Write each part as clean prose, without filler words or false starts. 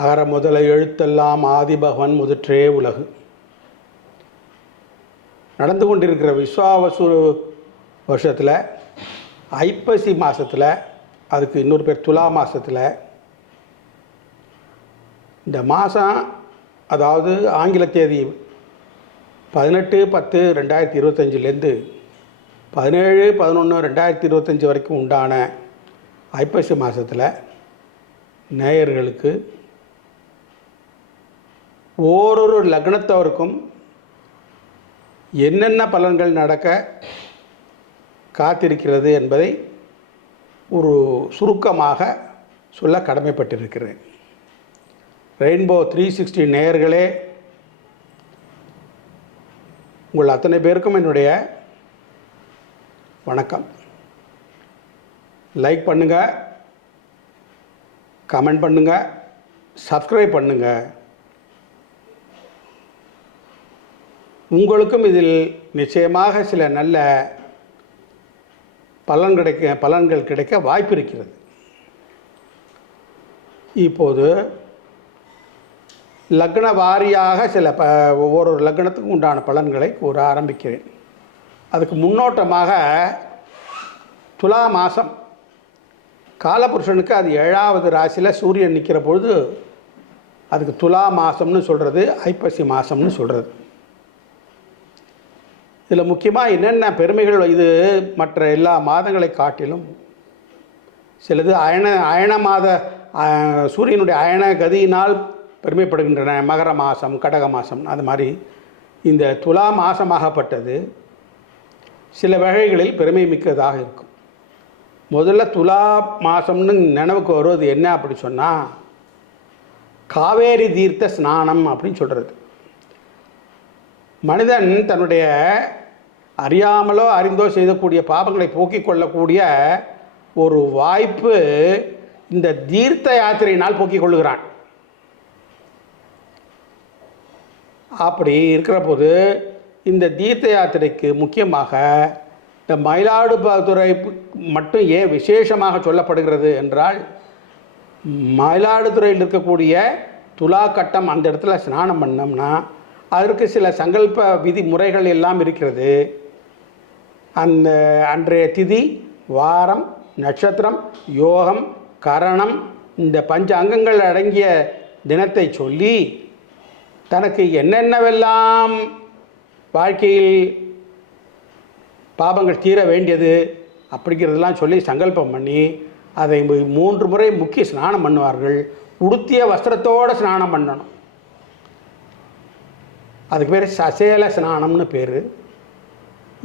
அகர முதல எழுத்தெல்லாம் ஆதிபகவன் முதற்றே உலகு. நடந்து கொண்டிருக்கிற விஸ்வாவசு வருஷத்தில் ஐப்பசி மாதத்தில், அதுக்கு இன்னொரு பேர் துலா மாதத்தில், இந்த மாதம் அதாவது ஆங்கில தேதி 18/10/2025 17/11/2025 வரைக்கும் உண்டான ஐப்பசி மாதத்தில் நேயர்களுக்கு ஓரொரு லக்னத்தவருக்கும் என்னென்ன பலன்கள் நடக்க காத்திருக்கிறது என்பதை ஒரு சுருக்கமாக சொல்ல கடமைப்பட்டிருக்கிறேன். ரெயின்போ 360 நேயர்களே, உங்கள் அத்தனை பேருக்கும் என்னுடைய வணக்கம். லைக் பண்ணுங்கள், கமெண்ட் பண்ணுங்கள், சப்ஸ்கிரைப் பண்ணுங்கள். உங்களுக்கும் இதில் நிச்சயமாக சில நல்ல பலன்கள் கிடைக்க வாய்ப்பு இருக்கிறது. இப்போது லக்ன வாரியாக சில ஒவ்வொரு லக்னத்துக்கும் உண்டான பலன்களை கூற ஆரம்பிக்கிறேன். அதுக்கு முன்னோட்டமாக துலா மாதம் காலபுருஷனுக்கு அது 7வது ராசியில் சூரியன் நிற்கிற பொழுது அதுக்கு துலா மாதம்னு சொல்கிறது, ஐப்பசி மாதம்னு சொல்கிறது. இதில் முக்கியமாக என்னென்ன பெருமைகள், இது மற்ற எல்லா மாதங்களை காட்டிலும் சிலது அயன மாத சூரியனுடைய அயன கதியினால் பெருமைப்படுகின்றன. மகர மாதம், கடக மாதம், அது மாதிரி இந்த துலா மாதமாகப்பட்டது சில வகைகளில் பெருமை மிக்கதாக இருக்கும். முதல்ல துலா மாதம்னு நினைவுக்கு வருவது என்ன அப்படி சொன்னால், காவேரி தீர்த்த ஸ்நானம் அப்படின்னு சொல்கிறது. மனிதன் தன்னுடைய அறியாமலோ அறிந்தோ செய்யக்கூடிய பாவங்களை போக்கிக் கொள்ளக்கூடிய ஒரு வாய்ப்பு இந்த தீர்த்த யாத்திரையினால் போக்கிக் கொள்ளுகிறான். அப்படி இருக்கிற போது இந்த தீர்த்த யாத்திரைக்கு முக்கியமாக இந்த மயிலாடுதுறை மட்டும் ஏன் விசேஷமாக சொல்லப்படுகிறது என்றால், மயிலாடுதுறையில் இருக்கக்கூடிய துலா கட்டம் அந்த இடத்துல ஸ்நானம் பண்ணோம்னா அதற்கு சில சங்கல்ப விதி முறைகள் எல்லாம் இருக்கிறது. அந்த அன்றைய திதி, வாரம், நட்சத்திரம், யோகம், கரணம், இந்த பஞ்ச அங்கங்கள் அடங்கிய தினத்தை சொல்லி தனக்கு என்னென்னவெல்லாம் வாழ்க்கையில் பாபங்கள் தீர வேண்டியது அப்படிங்கிறதெல்லாம் சொல்லி சங்கல்பம் பண்ணி அதை 3 முறை முக்கிய ஸ்நானம் பண்ணுவார்கள். உடுத்திய வஸ்திரத்தோடு ஸ்நானம் பண்ணணும். அதுக்கு பேர் சசேல ஸ்நானம்னு பேர்.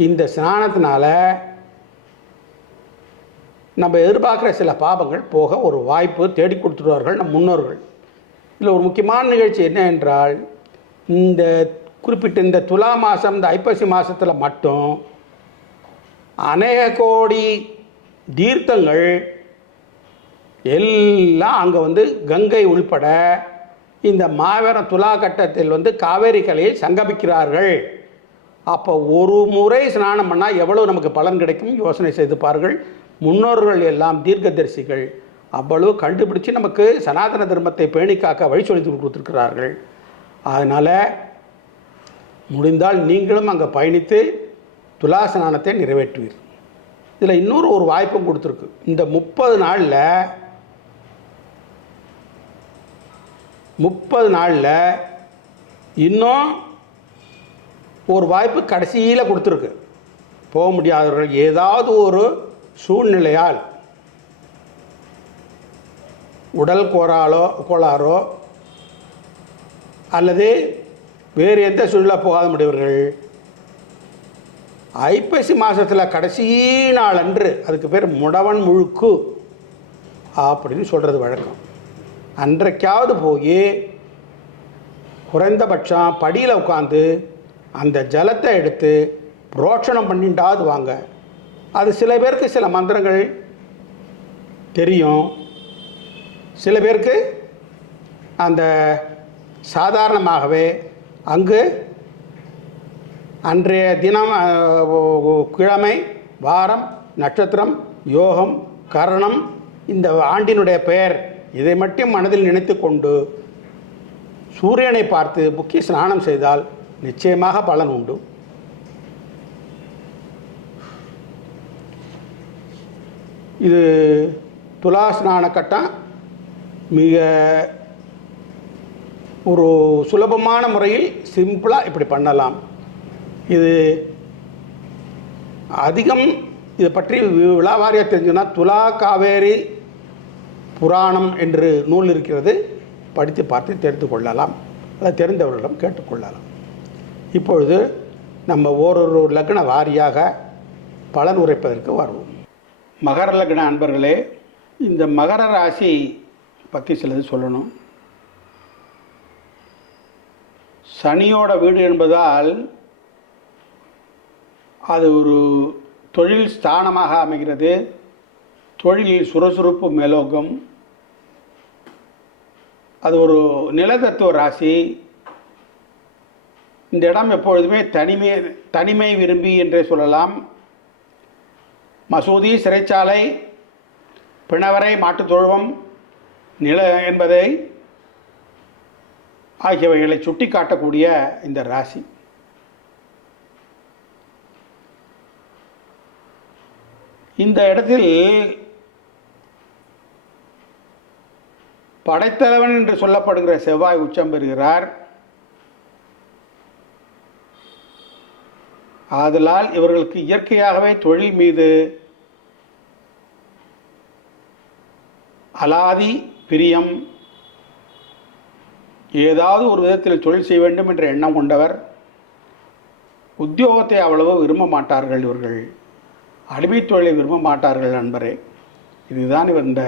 இந்த ஸ்நானத்தினால நம்ம எதிர்பார்க்குற சில பாபங்கள் போக ஒரு வாய்ப்பு தேடி கொடுத்துருவார்கள் நம் முன்னோர்கள். இதில் ஒரு முக்கியமான நிகழ்ச்சி என்ன என்றால், இந்த குறிப்பிட்ட இந்த துலா மாதம், இந்த ஐப்பசி மாதத்தில் மட்டும் அநேக கோடி தீர்த்தங்கள் எல்லாம் அங்கே கங்கை உள்பட இந்த மாபெரும் துலா கட்டத்தில் காவேரி கலையில் சங்கமிக்கிறார்கள். அப்போ ஒரு முறை ஸ்நானம் பண்ணால் எவ்வளவு நமக்கு பலன் கிடைக்கும் யோசனை செய்து பாருங்கள். முன்னோர்கள் எல்லாம் தீர்க்கதரிசிகள் அவ்வளவு கண்டுபிடிச்சு நமக்கு சனாதன தர்மத்தை பேணி காக்க வழி சொல்லி கொடுத்துருக்கிறார்கள். அதனால் முடிந்தால் நீங்களும் அங்கே பயணித்து துலா ஸ்நானத்தை நிறைவேற்றுவீர். இதில் இன்னொரு ஒரு வாய்ப்பும் கொடுத்துருக்கு. இந்த 30 நாளில் இன்னும் ஒரு வாய்ப்பு கடைசியில் கொடுத்துருக்கு. போக முடியாதவர்கள் ஏதாவது ஒரு சூழ்நிலையால், உடல் கோளாறோ அல்லது வேறு எந்த சூழ்நிலை போகாத முடியவர்கள் ஐப்பசி மாதத்தில் கடைசி நாள் அன்று, அதுக்கு பேர் முடவன் முழுக்கு அப்படின்னு சொல்கிறது வழக்கம். அன்றைக்காவது போய் குறைந்தபட்சம் படியில் உட்காந்து அந்த ஜலத்தை எடுத்து புரோட்சணம் பண்ணிட்டாவது வாங்க. அது சில பேருக்கு சில மந்திரங்கள் தெரியும், சில பேருக்கு அந்த சாதாரணமாகவே அங்கு அன்றைய தினம், கிழமை, வாரம், நட்சத்திரம், யோகம், கரணம், இந்த ஆண்டினுடைய பெயர், இதை மட்டும் மனதில் நினைத்து கொண்டு சூரியனை பார்த்து முக்கிய ஸ்நானம் செய்தால் நிச்சயமாக பலன் உண்டு. இது துலா ஸ்நான கட்டம் மிக ஒரு சுலபமான முறையில் சிம்பிளாக இப்படி பண்ணலாம். இது அதிகம் இதை பற்றி விழாவாரியாக தெரிஞ்சுன்னா துலா காவேரி புராணம் என்று நூல் இருக்கிறது, படித்து பார்த்து தெரிந்து கொள்ளலாம், அதை தெரிந்தவர்களிடம் கேட்டுக்கொள்ளலாம். இப்பொழுது நம்ம ஓரொரு லக்ன வாரியாக பலன் உரைப்பதற்கு வருவோம். மகர லக்ன அன்பர்களே, இந்த மகர ராசி பற்றி சிலது சொல்லணும். சனியோட வீடு என்பதால் அது ஒரு தொழில் ஸ்தானமாக அமைகிறது. தொழிலில் சுறுசுறுப்பு மேலோகம். அது ஒரு நிலதத்துவ ராசி. இந்த இடம் எப்பொழுதுமே தனிமை விரும்பி என்றே சொல்லலாம். மசூதி, சிறைச்சாலை, பிணவரை, மாட்டுத் தொழுவம், நில என்பதை ஆகியவைகளை சுட்டி காட்டக்கூடிய இந்த ராசி. இந்த இடத்தில் படைத்தலைவன் என்று சொல்லப்படுகிற செவ்வாய் உச்சம் பெறுகிறார். ஆதலால் இவர்களுக்கு இயற்கையாகவே தொழில் மீது அலாதி பிரியம், ஏதாவது ஒரு விதத்தில் தொழில் செய்ய வேண்டும் என்ற எண்ணம் கொண்டவர். உத்தியோகத்தை அவ்வளவு விரும்ப மாட்டார்கள். இவர்கள் அடிமை தொழிலை விரும்ப மாட்டார்கள் நண்பரே. இதுதான் இவர் இந்த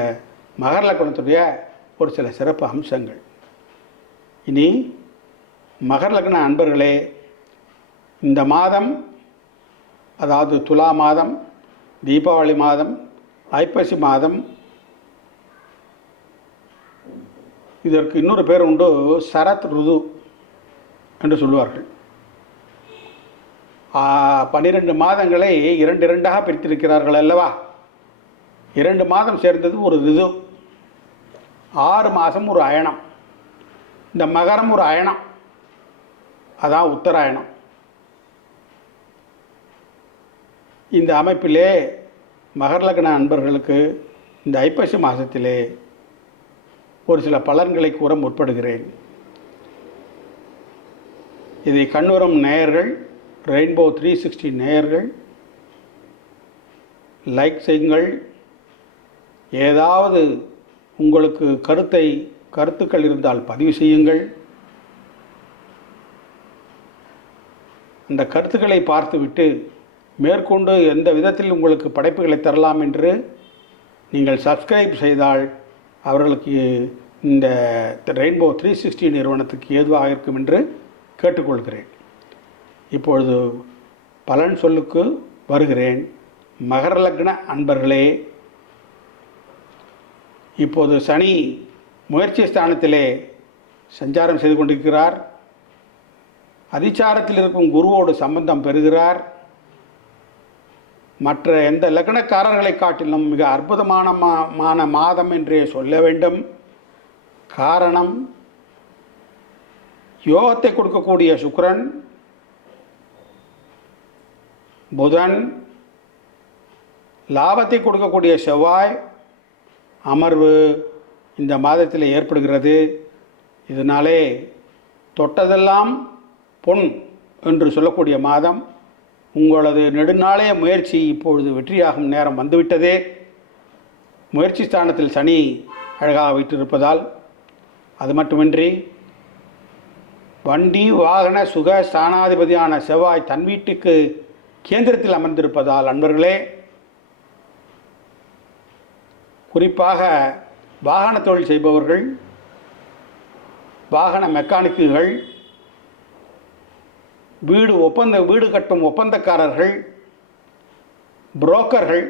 மகர லக்னத்துடைய ஒரு சில சிறப்பு அம்சங்கள். இனி மகர லக்ன அன்பர்களே, இந்த மாதம், அதாவது துலா மாதம், தீபாவளி மாதம், ஐப்பசி மாதம், இதற்கு இன்னொரு பேர் உண்டு, சரத் ருது என்று சொல்லுவார்கள். 12 மாதங்களை 2 பிரித்திருக்கிறார்கள் அல்லவா. 2 மாதம் சேர்ந்தது ஒரு ரிது. 6 மாதம் ஒரு அயனம். இந்த மகரம் ஒரு அயனம், அதான் உத்தராயணம். இந்த அமைப்பிலே மகர லக்ன அன்பர்களுக்கு இந்த ஐப்பசி மாதத்திலே ஒரு சில பலன்களை கூற முற்படுகிறேன். இதை கண்ணுறும் நேயர்கள், ரெயின்போ 360 நேயர்கள் லைக் செய்யுங்கள். ஏதாவது உங்களுக்கு கருத்துக்கள் இருந்தால் பதிவு செய்யுங்கள். அந்த கருத்துக்களை பார்த்துவிட்டு மேற்கொண்டு எந்த விதத்தில் உங்களுக்கு படைப்புகளை தரலாம் என்று நீங்கள் சப்ஸ்கிரைப் செய்தால் அவர்களுக்கு இந்த ரெயின்போ 360 நிறுவனத்துக்கு ஏதுவாக இருக்கும் என்று கேட்டுக்கொள்கிறேன். இப்பொழுது பலன் சொல்லுக்கு வருகிறேன். மகர லக்ன அன்பர்களே, இப்போது சனி முயற்சி ஸ்தானத்திலே சஞ்சாரம் செய்து கொண்டிருக்கிறார். அதிச்சாரத்தில் இருக்கும் குருவோடு சம்பந்தம் பெறுகிறார். மற்ற எந்த லக்னக்காரர்களை காட்டிலும் மிக அற்புதமான மாதம் என்றே சொல்ல வேண்டும். காரணம், யோகத்தை கொடுக்கக்கூடிய சுக்கிரன், புதன், லாபத்தை கொடுக்கக்கூடிய செவ்வாய் அமர்வு இந்த மாதத்தில் ஏற்படுகிறது. இதனாலே தொட்டதெல்லாம் பொன் என்று சொல்லக்கூடிய மாதம். உங்களது நெடுநாளைய முயற்சி இப்பொழுது வெற்றியாகும் நேரம் வந்துவிட்டதே. முயற்சி ஸ்தானத்தில் சனி அழகாக வைத்திருப்பதால், அது மட்டுமின்றி வண்டி வாகன சுக ஸ்தானாதிபதியான செவ்வாய் தன் வீட்டுக்கு கேந்திரத்தில் அமர்ந்திருப்பதால் அன்பர்களே, குறிப்பாக வாகன தொழில் செய்பவர்கள், வாகன மெக்கானிக்குகள், வீடு கட்டும் ஒப்பந்தக்காரர்கள், புரோக்கர்கள்,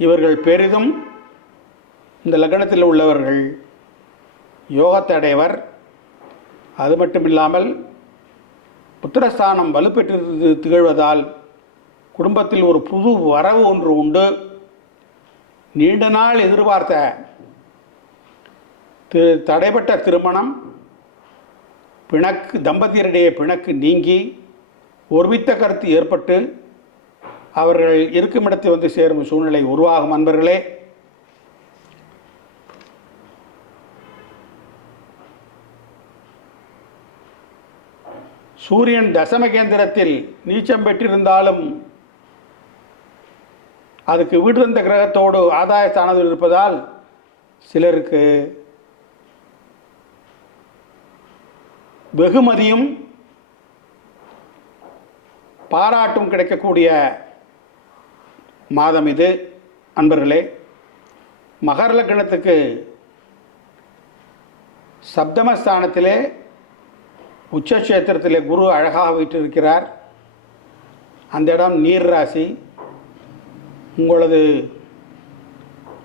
இவர்கள் பெரிதும் இந்த லக்னத்தில் உள்ளவர்கள் யோகத்தை அடைவர். அது மட்டுமில்லாமல் புத்திரஸ்தானம் வலுப்பெற்று திகழ்வதால் குடும்பத்தில் ஒரு புது வரவு ஒன்று உண்டு. நீண்ட நாள் எதிர்பார்த்த தடைபட்ட திருமணம் தம்பதியரிடையே பிணக்கு நீங்கி ஒருமித்த கருத்து ஏற்பட்டு அவர்கள் இருக்குமிடத்தில் வந்து சேரும் சூழ்நிலை உருவாகும். அன்பர்களே, சூரியன் தசமகேந்திரத்தில் நீச்சம் பெற்றிருந்தாலும் அதுக்கு வீட்டிருந்த கிரகத்தோடு ஆதாயஸ்தானத்தில் இருப்பதால் சிலருக்கு வெகுமதியும் பாராட்டும் கிடைக்கக்கூடிய மாதம் இது. அன்பர்களே, மகர லக்னத்துக்கு சப்தமஸ்தானத்திலே உச்சக்ஷேத்திரத்திலே குரு அழகாக வீற்றிருக்கிறார். அந்த இடம் நீர் ராசி. உங்களது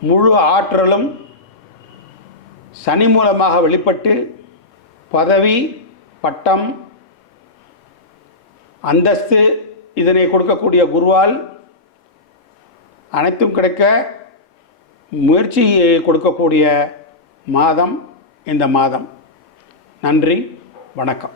முழு ஆற்றலும் சனி மூலமாக வெளிப்பட்டு பதவி, பட்டம், அந்தஸ்து இதனை கொடுக்கக்கூடிய குருவால் அனைத்தும் கிடைக்க முயற்சி கொடுக்கக்கூடிய மாதம் இந்த மாதம். நன்றி, வணக்கம்.